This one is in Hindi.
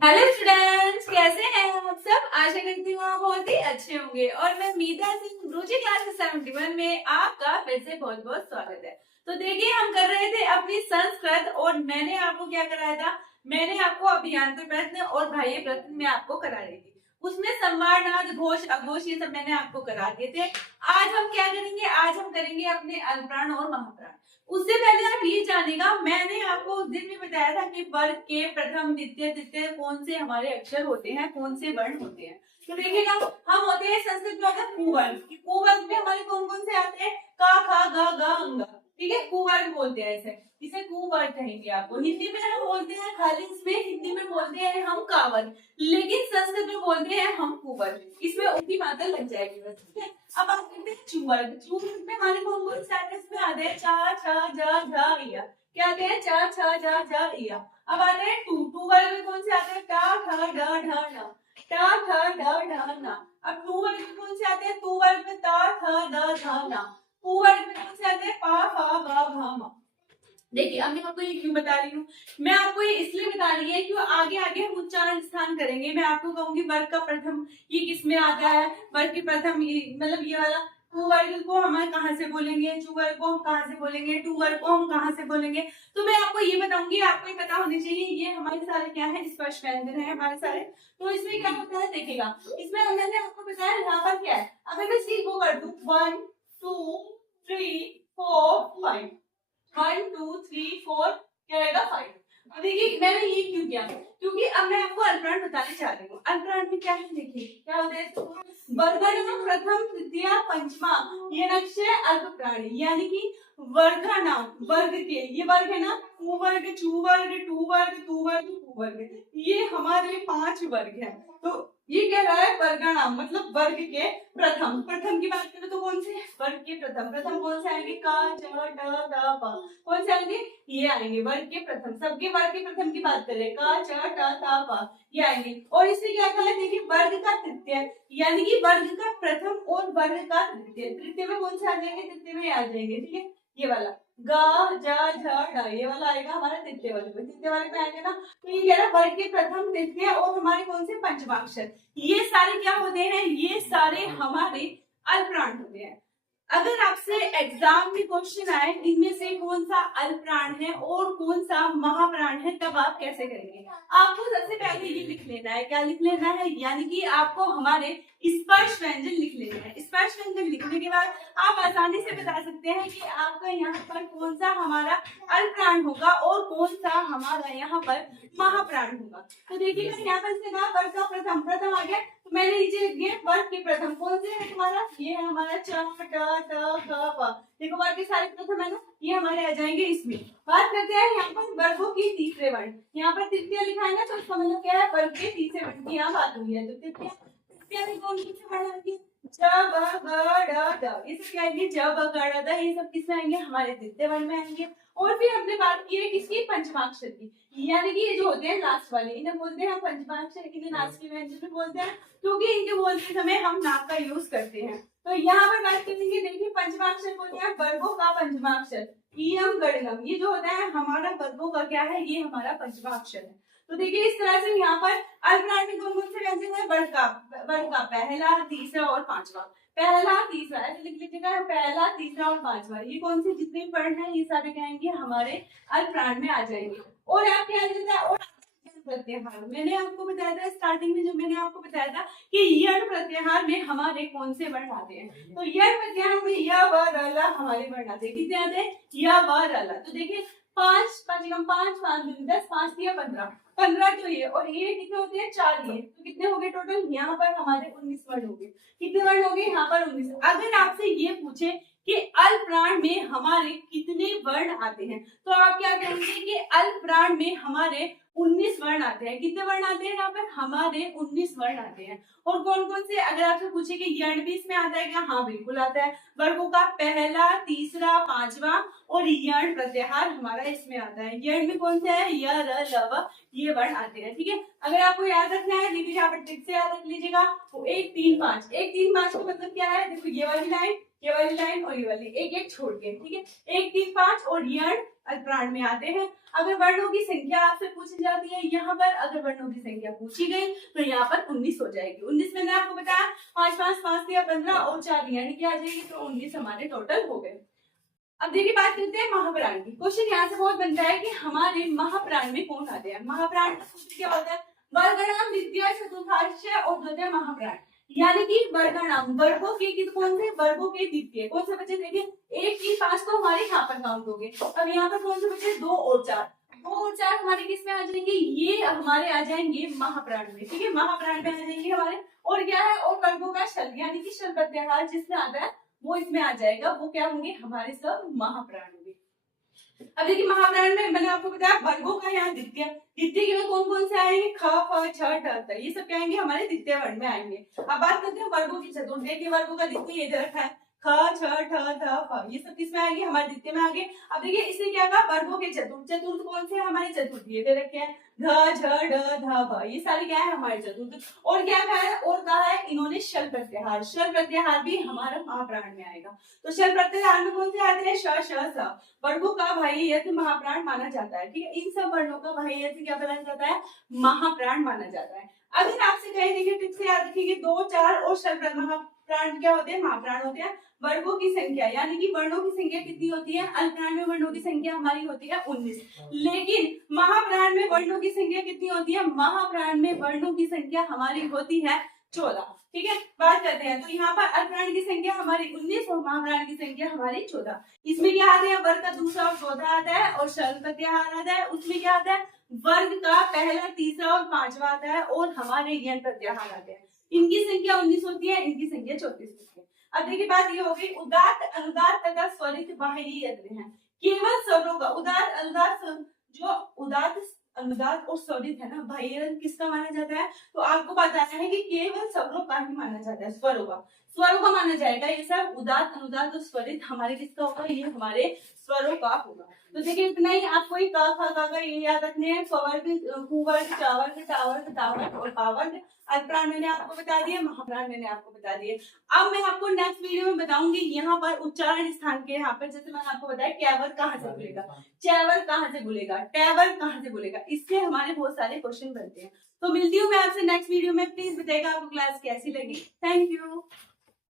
हेलो स्टूडेंट्स, कैसे हैं आप सब। आशा करती हूँ आप बहुत ही अच्छे होंगे और मैं मीता सिंह रुचि क्लास 71 में आपका फिर से बहुत बहुत स्वागत है। तो देखिए, हम कर रहे थे अपनी संस्कृत और मैंने आपको क्या कराया था। मैंने आपको अभियांतर प्रश्न और बाह्य प्रश्न में आपको करा रही थी। उसमें सम्मानार्थ, घोष, अघोष ये सब मैंने आपको करा दिए थे। आज हम क्या करेंगे, आज हम करेंगे अपने अल्पप्राण और महाप्राण। उससे पहले आप ये जानेगा, मैंने आपको उस दिन भी बताया था कि वर्ग के प्रथम, द्वितीय, तृतीय कौन से हमारे अक्षर होते हैं, कौन से वर्ण होते हैं। तो देखिएगा, हम होते हैं संस्कृत में होता है कुवर्ग। कुवर्ग में हमारे कौन कौन से आते हैं, का, खा, गा, गा, अंगा। ठीक है, कुवर्ग बोलते हैं इसे। इसे कुवर्ग कहेंगे आपको। हिंदी में हम बोलते हैं, खाली इसमें हिंदी में बोलते हैं हम कावर्ग, लेकिन संस्कृत में बोलते हैं हम कुवर्ग। इसमें उनकी मात्रा लग जाएगी बस। ठीक है, अब बात करते हैं चुवर्ग। चुवर्ग में हमारे कौन कौन से आते हैं, इसमें आते हैं चा, छ, जा, झा, इया। क्या आते हैं, चा, छ, जा, झा, इया। अब आते हैं टू। टू वर्ग में कौन से आते हैं, टा, ठ, ड, ढ, न। टा, ठ, ड, ढ, न। अब टू वर्ग में कौन से आते हैं, टू वर्ग में ता, थ, द, ध, न। पू वर्ग में कौन से आते हैं, पा, फा, बा, भा, मा। देखिए, अब मैं आपको ये क्यों बता रही हूँ, मैं आपको ये इसलिए बता रही है कि आगे आगे हम उच्चारण स्थान करेंगे। मैं आपको कहूंगी वर्ग का प्रथम ये किसमें आता है, वर्ग के प्रथम मतलब ये वाला टू वर्ग को हम कहाँ से बोलेंगे, टू वर्ग को हम कहाँ से बोलेंगे, टू वर्ग को हम कहाँ से बोलेंगे। तो मैं आपको ये बताऊंगी, आपको ये पता होनी चाहिए। ये हमारे सारे क्या है, स्पर्श व्यंजन है हमारे सारे। तो इसमें क्या होता है, देखिएगा, इसमें मैंने आपको बताया यहाँ पर क्या है। अब मैं सी को कर दू 1 2 3 4 5, 1 2 3 4 क्या रहेगा 5। अब देखिए, मैंने ये क्यों किया, क्योंकि अब मैं आपको अल्पप्राण बताने जा रही हूँ। अल्पप्राण में क्या है, देखिए क्या होता है, वर्गनाम प्रथम, तृतीय, पंचमा ये नक्शे अल्पप्राण, यानी कि वर्गनाम वर्ग के, ये वर्ग है ना, टू वर्ग, चू वर्ग, टू वर्ग, टू वर्ग, टू वर्ग, ये हमारे 5 वर्ग है। तो ये कह रहा है वर्गनाम मतलब वर्ग के प्रथम। प्रथम की बात करें तो कौन से वर्ग के प्रथम, प्रथम कौन से आएंगे, का, च, ड, द, प। कौन से आएंगे, ये आएंगे वर्ग के प्रथम। सबके वर्ग के प्रथम की बात करें, का, च, ट, थ, प ये आएंगे। और इससे क्या कहा है, देखिए वर्ग का तृतीय, यानी कि वर्ग का प्रथम और वर्ग का तृतीय। तृतीय में कौन से आ जाएंगे, तृतीय में आ जाएंगे। ठीक है, ये वाला ग, ज, झ, ढ ये वाला आएगा हमारा तृतीय वर्ग में। तृतीय वर्ग में आएंगे ना, तो ये कह रहा है वर्ग के प्रथम, तृतीय और हमारे कौन से पंचमाक्षर, ये सारे क्या होते हैं, ये सारे हमारे अल्पप्राण होते हैं। अगर आपसे एग्जाम में क्वेश्चन आए इनमें से कौन सा अल्पप्राण है और कौन सा महाप्राण है, तब आप कैसे करेंगे। आपको सबसे पहले ये लिख लेना है, क्या लिख लेना है, यानी कि आपको हमारे स्पर्श व्यंजन लिख लेना है। स्पर्श व्यंजन लिखने के बाद आप आसानी से बता सकते हैं कि आपका यहाँ पर कौन सा हमारा अल्पप्राण होगा और कौन सा हमारा यहाँ पर महाप्राण होगा। तो देखिएगा, यहाँ पर से कहा वर्ग का प्रथम, प्रथम आ गया, तो मैंने नीचे लिख दिया वर्ग के प्रथम। कौन से है तुम्हारा, ये है हमारा च, ट, ट, क, प। देखो वर्ग के सारे प्रथम है ना, ये हमारे आ जाएंगे इसमें। बात करते हैं यहाँ पर वर्गों की तीसरे वर्ण। यहाँ पर तृतीय लिखा है ना, तो इसका मतलब क्या है, वर्ग के तीसरे वर्ण की यहाँ बात हुई है। तो तृतीय में कौन से वर्ण आएंगे, ज, ब, ग, ड, द। ये सब क्या आएंगे, ज, ब, ग, ड, द, ये सब किसमें आएंगे, हमारे तृतीय वर्ण में आएंगे। और फिर हमने बात की है किसकी, पंचमाक्षर की, यानी कि ये जो होते हैं लास्ट वाले, इन्हें बोलते हैं पंचमाक्षर, इन्हें नासिक व्यंजन भी बोलते हैं, क्योंकि इनके बोलते समय हम नाक का यूज करते हैं। तो यहाँ पर बात करेंगे, देखिए पंचमाक्षर बोलते हैं वर्गों का पंचमाक्षर, इयम गणगम, ये जो होता है हमारा वर्गों का क्या है, ये हमारा पंचमाक्षर है। तो देखिए इस तरह से यहाँ पर अल्पप्राण में कौन कौन से व्यंजन है, वर्ग का पहला, तीसरा और पांचवा। पहला, तीसरा ऐसे लिख लीजिएगा, पहला, तीसरा और पांचवा, ये कौन से जितने भी वर्ण हैं ये सारे क्या आएंगे, हमारे अल्पप्राण में आ जाएंगे। और आप क्या आ जाता है, और प्रत्याहार मैंने आपको बताया था स्टार्टिंग में, जब मैंने आपको बताया था कि यण प्रत्याहार में हमारे कौन से वर्ण आते हैं। तो यण प्रत्याहार में य, व, र, ल हमारे वर्ण आते हैं। कितने आते हैं, य, व, र, ल। तो देखिए 5 5 5 5 10 5 दिया 15, 15 तो ये, और ये कितने होते हैं, 4 ये, तो कितने हो गए टोटल, यहाँ पर हमारे 19 वर्ण हो गए। कितने वर्ण हो गए, यहाँ पर 19। अगर आपसे ये पूछे कि अल्पप्राण में हमारे कितने वर्ण आते हैं, तो आप क्या कहेंगे कि अल्पप्राण में हमारे 19 वर्ण आते हैं। कितने वर्ण आते हैं, यहाँ पर हमारे 19 वर्ण आते हैं। और कौन कौन से, अगर आपसे पूछे कि यण भी इसमें आता है क्या, हाँ बिल्कुल आता है। वर्गों का पहला, तीसरा, पांचवा और यण प्रत्याहार हमारा इसमें आता है। यण में कौन सा है, य, र, ल, व ये वर्ण आते हैं। ठीक है, अगर आपको याद रखना है, देखिए यहाँ पर ट्रिक से याद रख लीजिएगा, 1 3 5। 1 3 5 का मतलब क्या है, देखो ये वाली लाइन, ये वाली लाइन और ये वाली, एक एक छोड़ के, ठीक है। 1 3 5 और यण अल्पप्राण में आते हैं। अगर वर्णों की संख्या आपसे पूछी जाती है, यहाँ पर अगर वर्णों की संख्या पूछी गई तो यहाँ पर 19 हो जाएगी। 19 मैंने आपको बताया 5 5 5 दिया 15 और 4 यानी कि आ जाएगी, तो 19 हमारे टोटल हो गए। अब देखिए बात करते हैं महाप्राण की। क्वेश्चन यहाँ से बहुत बनता है कि हमारे महाप्राण में कौन आते हैं। महाप्राण का सूत्र क्या होता है, वर्गणाम द्वितीय चतुर्थांश और द्वितीय महाप्राण, यानी कि वर्गणाम वर्गों के कौन से, वर्गों के द्वितीय कौन से बचे, देखिए 1 3 5 तो हमारे यहाँ पर काउंट हो गए। अब यहाँ पर कौन से बचे, 2 और 4, 2 और 4 हमारे किस में आ जाएंगे, ये हमारे आ जाएंगे महाप्राण में, ठीक है, महाप्राण में आ जाएंगे हमारे। और क्या है, और वर्गों का शल यानी कि शल प्रत्याहार जिसमें आता है वो इसमें आ जाएगा, वो क्या होंगे, हमारे सब महाप्राण होंगे। अब देखिए महाप्राण में मैंने आपको बताया वर्गों का यहाँ द्वितीय, द्वितीय के कौन कौन से आएंगे, ख फ छ ट, ये सब क्या आएंगे, हमारे द्वितीय वर्ण में आएंगे। अब बात करते हैं वर्गों की चतुर्थ। देखिए वर्गों का द्वितीय इधर रखा है, ख छ ठ थ फ, ये सब किस में आएंगे, हमारे द्वितीय में आगे। अब देखिए इसने क्या कहा, वर्गों के चतुर्थ, चतुर्थ कौन से हमारे चतुर्थ ये दे रखे हैं, ध झ ढ ध भ, ये सारे क्या है हमारे चतुर्थ। और क्या कहा है, और कहा है इन्होंने शल प्रत्याहार, शल प्रत्याहार भी हमारा महाप्राण में आएगा। तो शल प्रत्याहार में कौन से आते हैं, श श स, वर्गों का बाह्य महाप्राण माना जाता है, ठीक है। इन सब वर्णों का बाह्य क्या माना जाता है, महाप्राण माना जाता है। अगर आपसे कहे, देखिए टिप्स से याद रखिए 2 4 और शल महाप्राण क्या होते हैं, महाप्राण होते हैं। वर्गों की संख्या यानी कि वर्णों की संख्या कितनी होती है, अल्पप्राण में वर्णों की संख्या हमारी होती है 19, लेकिन महाप्राण में वर्णों की संख्या कितनी होती है, महाप्राण में वर्णों की संख्या हमारी होती है 14, ठीक है। बात करते हैं, तो यहाँ पर अल्पप्राण की संख्या हमारी 19 और महाप्राण की संख्या हमारी 14। इसमें क्या आता है, वर्ग का दूसरा और चौथा आता है, और शल प्रत्याहार आता है। उसमें क्या आता है, वर्ग का पहला तीसरा और पांचवा आता है, और हमारे यण प्रत्याहार आते हैं। इनकी संख्या 19 होती है, इनकी संख्या 34 होती है। अब देखिए बात ये होगी, उदात्त अनुदात्त तथा स्वरित बाह्य यंत्र हैं। केवल स्वरों का उदात्त अनुदात्त, जो उदात्त अनुदात्त और स्वरित है ना, बाह्य यंत्र किसका माना जाता है, तो आपको बताना है कि केवल स्वरों का ही माना जाता है, स्वरों का, स्वरों का माना जाएगा। ये सब उदात्त अनुदात्त और स्वरित हमारे किसका होगा, ये हमारे स्वरों का होगा। तो देखिए इतना ही आपको ही का खा का ये याद रखने हैं, फवर्ग कुवर्ग चावर्ग टावर्ग तावर्ग और पावर्ग। अल्पप्राण मैंने आपको बता दिया, महाप्राण मैंने आपको बता दिए। अब मैं आपको नेक्स्ट वीडियो में बताऊंगी यहाँ पर उच्चारण स्थान के, यहाँ पर जैसे मैंने आपको बताया कैवर कहाँ से बोलेगा, चैवर कहाँ से बोलेगा, टैवर कहाँ से बोलेगा, इससे हमारे बहुत सारे क्वेश्चन बनते हैं। तो मिलती हूँ मैं आपसे नेक्स्ट वीडियो में। प्लीज बताइएगा आपको क्लास कैसी लगी। Thank you.